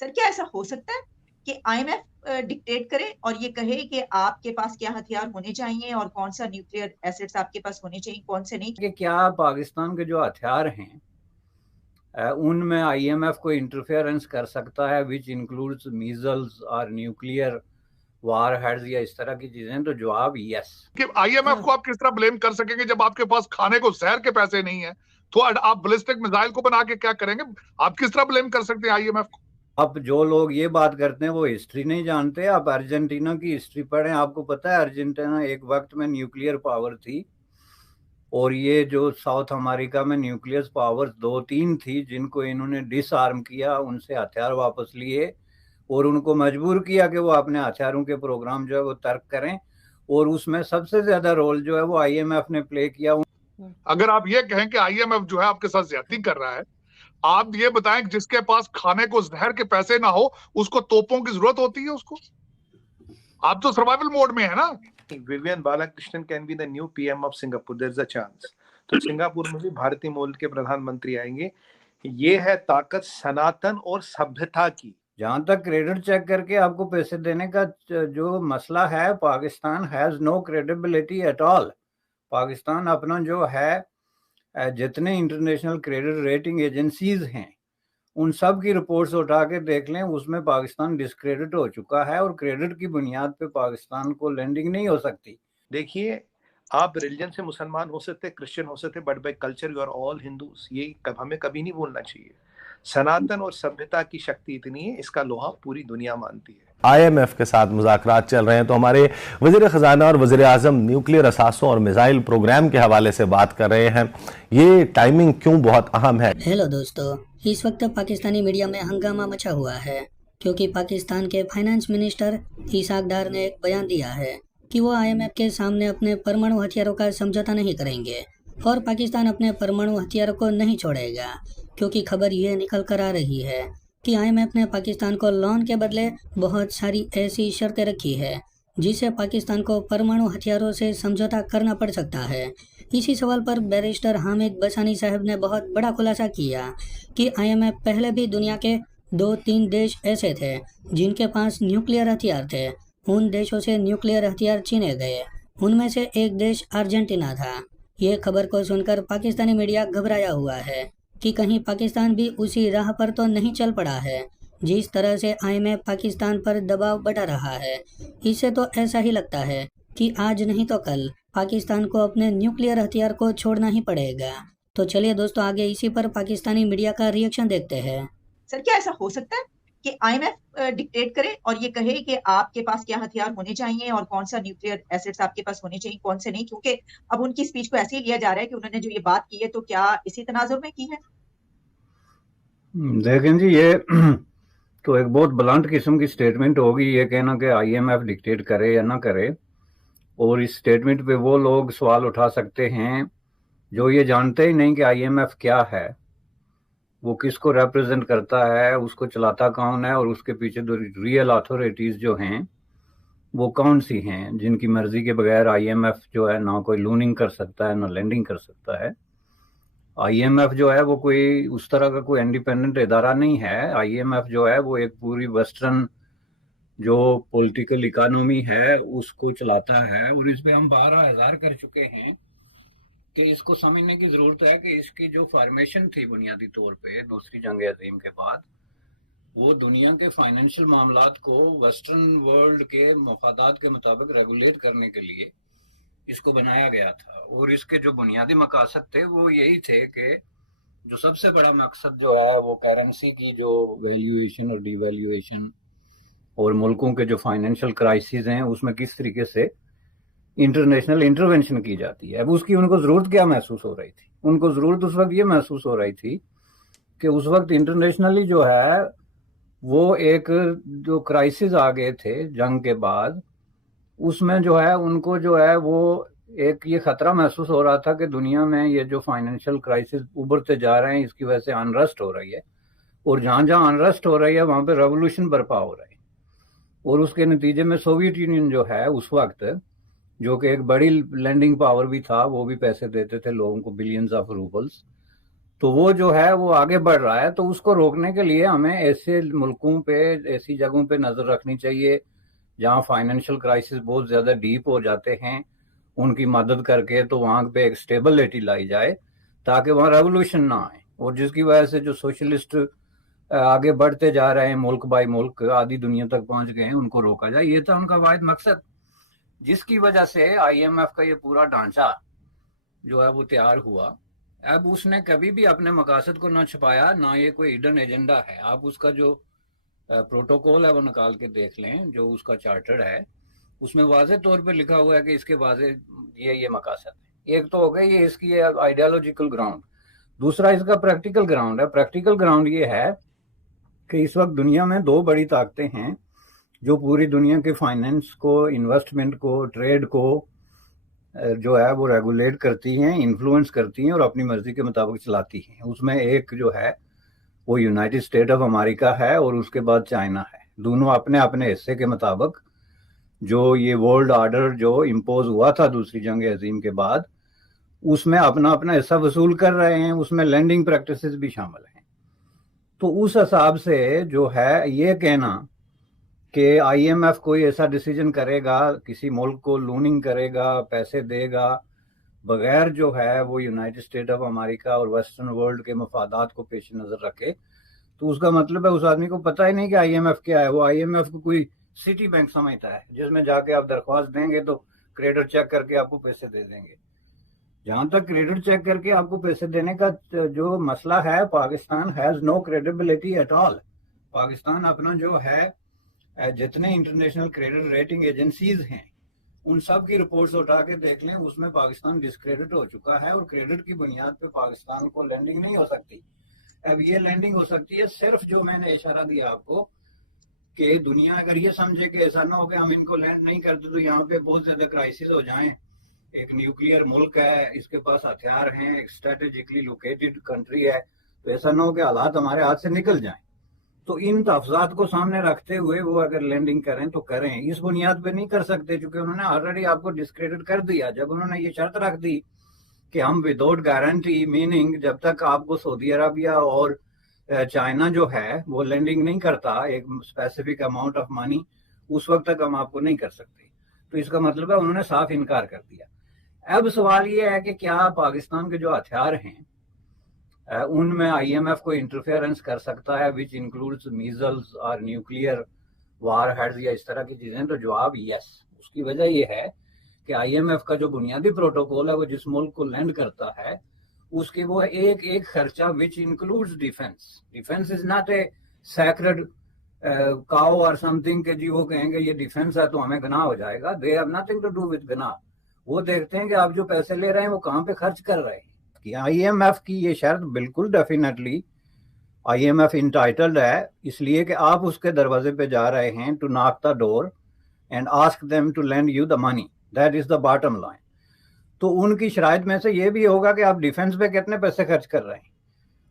Sir क्या ऐसा हो सकता है कि आईएमएफ डिक्टेट करे और ये कहे कि आपके पास क्या हथियार होने चाहिए और कौन सा न्यूक्लियर एसेट्स आपके पास होने चाहिए, कौन से नहीं? कि क्या पाकिस्तान के जो हथियार हैं उनमें आईएमएफ को इंटरफेरेंस कर सकता है, विच इंक्लूड्स मीजल्स और न्यूक्लियर वार हेड्स या इस तरह की चीजें? तो जवाब यस। कि आईएमएफ को आप किस तरह ब्लेम कर सकेंगे जब आपके पास खाने को जहर के पैसे नहीं है, तो आप बैलिस्टिक मिसाइल को बना के क्या करेंगे? आप किस तरह ब्लेम कर सकते हैं आईएमएफ को? अब जो लोग ये बात करते हैं वो हिस्ट्री नहीं जानते। आप अर्जेंटीना की हिस्ट्री पढ़ें, आपको पता है अर्जेंटीना एक वक्त में न्यूक्लियर पावर थी, और ये जो साउथ अमेरिका में न्यूक्लियर पावर्स 2-3 थी जिनको इन्होंने डिसआर्म किया, उनसे हथियार वापस लिए और उनको मजबूर किया कि वो अपने हथियारों के प्रोग्राम जो है वो तर्क करें, और उसमें सबसे ज्यादा रोल जो है वो आईएमएफ ने प्ले किया। अगर आप ये कहें कि आईएमएफ जो है आपके साथ ज्यादती कर रहा है, आप ये बताएं जिसके पास खाने को जहर के पैसे ना हो उसको तोपों की जरूरत होती है उसको? आप तो सर्वाइवल मोड में है ना। Vivian Balakrishnan can be the new PM of Singapore, there is a chance. तो सिंगापुर में भी भारतीय मूल के प्रधानमंत्री आएंगे। ये है ताकत सनातन और सभ्यता की। जहां तक क्रेडिट चेक करके आपको पैसे देने का जो मसला है, Pakistan has no credibility at all. Pakistan अपना जो है जितने इंटरनेशनल क्रेडिट रेटिंग एजेंसीज हैं उन सब की रिपोर्ट्स उठा के देख लें, उसमें पाकिस्तान डिस्क्रेडिट हो चुका है और क्रेडिट की बुनियाद पे पाकिस्तान को लैंडिंग नहीं हो सकती। देखिए, आप रिलीजन से मुसलमान हो सकते, क्रिश्चियन हो सकते, but by culture you are all Hindus. ये हमें कभी नहीं भूलना चाहिए। सनातन और सभ्यता की शक्ति इतनी है, इसका लोहा पूरी दुनिया मानती है। आईएमएफ के साथ मुज़ाकरात चल रहे हैं, तो हमारे वज़ीर ख़जाना और वज़ीर आज़म न्यूक्लियर असासों और मिसाइल प्रोग्राम के हवाले से बात कर रहे हैं। ये टाइमिंग क्यों बहुत अहम है? हेलो दोस्तों, इस वक्त पाकिस्तानी मीडिया में हंगामा मचा हुआ है क्योंकि पाकिस्तान के फाइनेंस मिनिस्टर इसाक डार ने एक बयान दिया है कि वो आईएमएफ के सामने अपने परमाणु हथियारों का समझौता नहीं करेंगे और पाकिस्तान अपने परमाणु हथियारों को नहीं छोड़ेगा, क्योंकि खबर ये निकल कर आ रही है कि आईएमएफ ने पाकिस्तान को लोन के बदले बहुत सारी ऐसी शर्तें रखी है जिससे पाकिस्तान को परमाणु हथियारों से समझौता करना पड़ सकता है। इसी सवाल पर बैरिस्टर हामिद बसानी साहब ने बहुत बड़ा खुलासा किया कि आईएमएफ पहले भी दुनिया के 2-3 देश ऐसे थे जिनके पास न्यूक्लियर हथियार थे। उन देशों से न्यूक्लियर हथियार छीने गए, उनमें से एक देश अर्जेंटीना था। ये खबर को सुनकर पाकिस्तानी मीडिया घबराया हुआ है कि कहीं पाकिस्तान भी उसी राह पर तो नहीं चल पड़ा है जिस तरह से आईएमएफ पाकिस्तान पर दबाव बढ़ा रहा है। इससे तो ऐसा ही लगता है कि आज नहीं तो कल पाकिस्तान को अपने न्यूक्लियर हथियार को छोड़ना ही पड़ेगा। तो चलिए दोस्तों, आगे इसी पर पाकिस्तानी मीडिया का रिएक्शन देखते हैं। सर क्या ऐसा हो सकता है कि आईएमएफ डिक्टेट करे और ये कहे कि आपके पास क्या हथियार होने चाहिए और कौन सा न्यूक्लियर एसेट्स आपके पास होने चाहिए, कौन से नहीं? क्योंकि अब उनकी स्पीच को ऐसे ही लिया जा रहा है कि उन्होंने जो ये बात की है तो क्या इसी तनाजुर में की है? देखें जी, ये तो एक बहुत ब्लंट किस्म की स्टेटमेंट होगी ये कहना कि आईएमएफ डिक्टेट करे या ना करे। और इस स्टेटमेंट पे वो लोग सवाल उठा सकते हैं जो ये जानते ही नहीं कि आईएमएफ क्या है, वो किसको रिप्रेजेंट करता है, उसको चलाता कौन है और उसके पीछे जो रियल अथॉरिटीज जो हैं वो कौन सी हैं, जिनकी मर्जी के बगैर आईएमएफ जो है ना कोई लूनिंग कर सकता है ना लैंडिंग कर सकता है। आईएमएफ जो है वो कोई उस तरह का कोई इंडिपेंडेंट इदारा नहीं है। आईएमएफ जो है वो एक पूरी वेस्टर्न जो पॉलिटिकल इकोनॉमी है उसको चलाता है, और इस पे हम 12,000 कर चुके हैं कि इसको समझने की जरूरत है कि इसकी जो फॉर्मेशन थी बुनियादी तौर पे दूसरी जंग अजीम के बाद, वो दुनिया के फाइनेंशियल मामलात को वेस्टर्न वर्ल्ड के मफादात के मुताबिक रेगुलेट करने के लिए इसको बनाया गया था। और इसके जो बुनियादी मकासद थे वो यही थे कि जो सबसे बड़ा मकसद जो है वो करेंसी की जो वैल्यूएशन और डिवैल्यूएशन और मुल्कों के जो फाइनेंशियल क्राइसिस हैं उसमें किस तरीके से इंटरनेशनल इंटरवेंशन की जाती है। अब उसकी उनको जरूरत क्या महसूस हो रही थी? उनको जरूरत उस वक्त ये महसूस हो रही थी कि उस वक्त इंटरनेशनली जो है वो एक जो क्राइसिस आ गए थे जंग के बाद, उसमें जो है उनको जो है वो एक ये खतरा महसूस हो रहा था कि दुनिया में ये जो फाइनेंशियल क्राइसिस उभरते जा रहे हैं इसकी वजह से अनरेस्ट हो रही है, और जहां जहां अनरेस्ट हो रही है वहां पे रेवोल्यूशन बर्पा हो रही है। और उसके नतीजे में सोवियत यूनियन जो है उस वक्त, जो कि एक बड़ी लैंडिंग पावर भी था, वो भी पैसे देते थे लोगों को, बिलियंस ऑफ रूबल्स, तो वो जो है वो आगे बढ़ रहा है। तो उसको रोकने के लिए हमें ऐसे मुल्कों पे, ऐसी जगहों पे नजर रखनी चाहिए जहाँ फाइनेंशियल क्राइसिस बहुत ज्यादा डीप हो जाते हैं, उनकी मदद करके तो वहां पे एक स्टेबिलिटी लाई जाए ताकि वहां रेवोल्यूशन ना आए, और जिसकी वजह से जो सोशलिस्ट आगे बढ़ते जा रहे हैं मुल्क बाय मुल्क, आधी दुनिया तक पहुंच गए हैं, उनको रोका जाए। ये था उनका वाहिद मकसद, जिसकी वजह से IMF का ये पूरा ढांचा जो है वो तैयार हुआ। अब उसने कभी भी अपने मकासद को ना छुपाया, ना ये कोई हिडन एजेंडा है। आप उसका जो प्रोटोकॉल है वो निकाल के देख लें, जो उसका चार्टर है उसमें वाजे तौर पे लिखा हुआ है कि इसके वाजे ये मकासद है। एक तो हो गया ये इसकी आइडियोलॉजिकल ग्राउंड, दूसरा इसका प्रैक्टिकल ग्राउंड है। प्रैक्टिकल ग्राउंड ये है कि इस वक्त दुनिया में दो बड़ी ताकतें हैं जो पूरी दुनिया के फाइनेंस को, इन्वेस्टमेंट को, ट्रेड को जो है वो रेगुलेट करती हैं, इन्फ्लुएंस करती हैं और अपनी मर्जी के मुताबिक चलाती हैं। उसमें एक जो है वो यूनाइटेड स्टेट ऑफ अमेरिका है और उसके बाद चाइना है। दोनों अपने अपने हिस्से के मुताबिक जो ये वर्ल्ड ऑर्डर जो इम्पोज हुआ था दूसरी जंग अजीम के बाद, उसमें अपना अपना हिस्सा वसूल कर रहे हैं। उसमें लैंडिंग प्रैक्टिसेस भी शामिल हैं। तो उस हिसाब से जो है ये कहना कि IMF कोई ऐसा डिसीजन करेगा, किसी मुल्क को लूनिंग करेगा, पैसे देगा बगैर जो है वो यूनाइटेड स्टेट ऑफ अमेरिका और वेस्टर्न वर्ल्ड के मफादात को पेश नजर रखे, तो उसका मतलब है उस आदमी को पता ही नहीं कि IMF क्या है। वो IMF को कोई सिटी बैंक समझता है जिसमें जाके आप दरख्वास्त देंगे तो क्रेडिट चेक करके आपको पैसे दे देंगे। जहां तक क्रेडिट चेक करके आपको पैसे देने का जो मसला है, Pakistan has no credibility at all. Pakistan अपना जो है जितने इंटरनेशनल क्रेडिट रेटिंग एजेंसीज हैं उन सब की रिपोर्ट्स उठा के देख लें, उसमें पाकिस्तान डिस्क्रेडिट हो चुका है और क्रेडिट की बुनियाद पे पाकिस्तान को लैंडिंग नहीं हो सकती। अब ये लैंडिंग हो सकती है सिर्फ जो मैंने इशारा दिया आपको कि दुनिया अगर ये समझे कि ऐसा ना हो कि हम इनको लैंड नहीं करते तो यहाँ पे बहुत ज्यादा क्राइसिस हो जाएं। एक न्यूक्लियर मुल्क है, इसके पास हथियार हैं, एक स्ट्रेटेजिकली लोकेटेड कंट्री है, तो ऐसा ना हो कि हालात हमारे हाथ से निकल जाएं। तो इन तफजात को सामने रखते हुए वो अगर लैंडिंग करें तो करें। इस बुनियाद पे नहीं कर सकते क्योंकि उन्होंने ऑलरेडी आपको डिस्क्रेडिट कर दिया। जब उन्होंने ये शर्त रख दी कि हम विदाउट गारंटी, मीनिंग जब तक आपको सऊदी अरबिया और चाइना जो है वो लैंडिंग नहीं करता एक स्पेसिफिक अमाउंट ऑफ मनी, उस वक्त तक हम आपको नहीं कर सकते। तो इसका मतलब है उन्होंने साफ इनकार कर दिया। अब सवाल ये है कि क्या पाकिस्तान के जो हथियार हैं उनमें IMF को इंटरफेरेंस कर सकता है, विच इंक्लूड्स मीजल्स और न्यूक्लियर वार हेड्स या इस तरह की चीजें? तो जवाब यस। उसकी वजह यह है कि IMF का जो बुनियादी प्रोटोकॉल है वो जिस मुल्क को लैंड करता है उसके वो एक एक खर्चा which includes defence. Defence is not a sacred cow और समथिंग के जी वो कहेंगे ये डिफेंस है तो हमें गुनाह हो जाएगा। They have nothing to do with गुनाह। वो देखते हैं कि आप जो पैसे ले रहे हैं वो कहाँ पे खर्च कर रहे हैं। कि IMF की ये शर्त बिल्कुल डेफिनेटली IMF इंटाइटल्ड है, इसलिए कि आप उसके दरवाजे पे जा रहे हैं to knock the door and ask them to lend you the money, that is the bottom line. तो उनकी शराइत में से ये भी होगा कि आप डिफेंस पे कितने पैसे खर्च कर रहे हैं,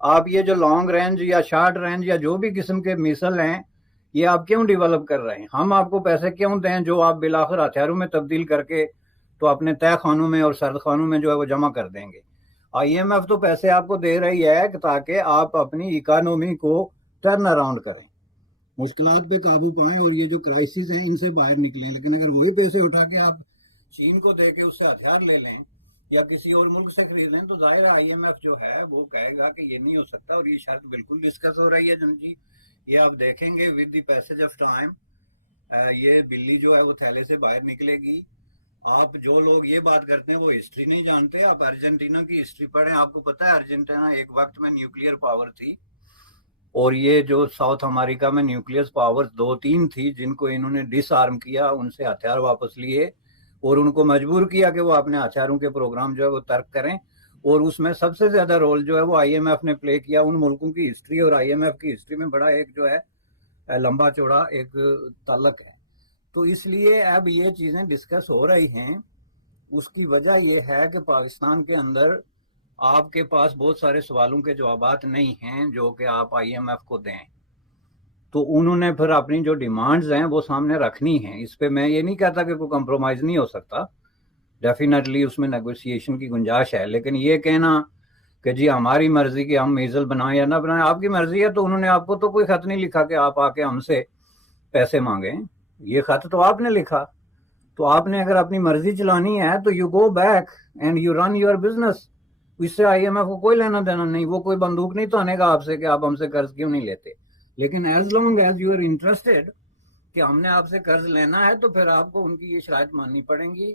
आप ये जो लॉन्ग रेंज या शॉर्ट रेंज या जो भी किस्म के मिसाइल हैं ये आप क्यों डेवलप कर रहे हैं, हम आपको पैसे क्यों दें जो आप बिलाखिर हथियारों में तब्दील करके तो अपने तय खानों में और सर्द खानों में जो है वो जमा कर देंगे। IMF तो पैसे आपको दे रही है ताकि आप अपनी इकोनॉमी को टर्न अराउंड करें, मुश्किलात पे काबू पाएं और ये जो क्राइसिस हैं इनसे बाहर निकलें। लेकिन अगर वही पैसे उठा के आप चीन को दे के उससे हथियार ले लें या किसी और मुल्क से खरीद लें तो जाहिर IMF जो है वो कहेगा कि ये नहीं हो सकता। और ये शर्त बिल्कुल डिस्कस हो रही है जी, ये आप देखेंगे with the passage of time ये बिल्ली जो है वो थैले से बाहर निकलेगी। आप जो लोग ये बात करते हैं वो हिस्ट्री नहीं जानते। आप अर्जेंटीना की हिस्ट्री पढ़ें, आपको पता है अर्जेंटीना एक वक्त में न्यूक्लियर पावर थी और ये जो साउथ अमेरिका में न्यूक्लियर पावर्स 2-3 थी जिनको इन्होंने डिसआर्म किया, उनसे हथियार वापस लिए और उनको मजबूर किया कि वो अपने हथियारों के प्रोग्राम जो है वो तर्क करें। और उसमें सबसे ज्यादा रोल जो है वो IMF ने प्ले किया। उन मुल्कों की हिस्ट्री और IMF की हिस्ट्री में बड़ा एक जो है लंबा चौड़ा एक ताल्लुक है। तो इसलिए अब ये चीजें डिस्कस हो रही हैं। उसकी वजह यह है कि पाकिस्तान के अंदर आपके पास बहुत सारे सवालों के जवाबात नहीं हैं जो कि आप IMF को दें। तो उन्होंने फिर अपनी जो डिमांड्स हैं वो सामने रखनी है। इस पे मैं ये नहीं कहता कि कोई कंप्रोमाइज नहीं हो सकता, डेफिनेटली उसमें नेगोशिएशन की गुंजाइश है। लेकिन ये कहना कि जी हमारी मर्जी कि हम मीजल बनाएं या ना बनाएं, आपकी मर्जी है। तो उन्होंने आपको तो कोई खत नहीं लिखा कि आप आके हमसे पैसे मांगे, ये खत तो आपने लिखा। तो आपने अगर अपनी मर्जी चलानी है तो you go back and you run your business. इससे IMF को कोई लेना देना नहीं, वो कोई बंदूक नहीं तानेगा आपसे कि आप हमसे कर्ज क्यों नहीं लेते। लेकिन as long as you are interested कि हमने आपसे कर्ज लेना है, तो फिर आपको उनकी ये शराइत माननी पड़ेंगी।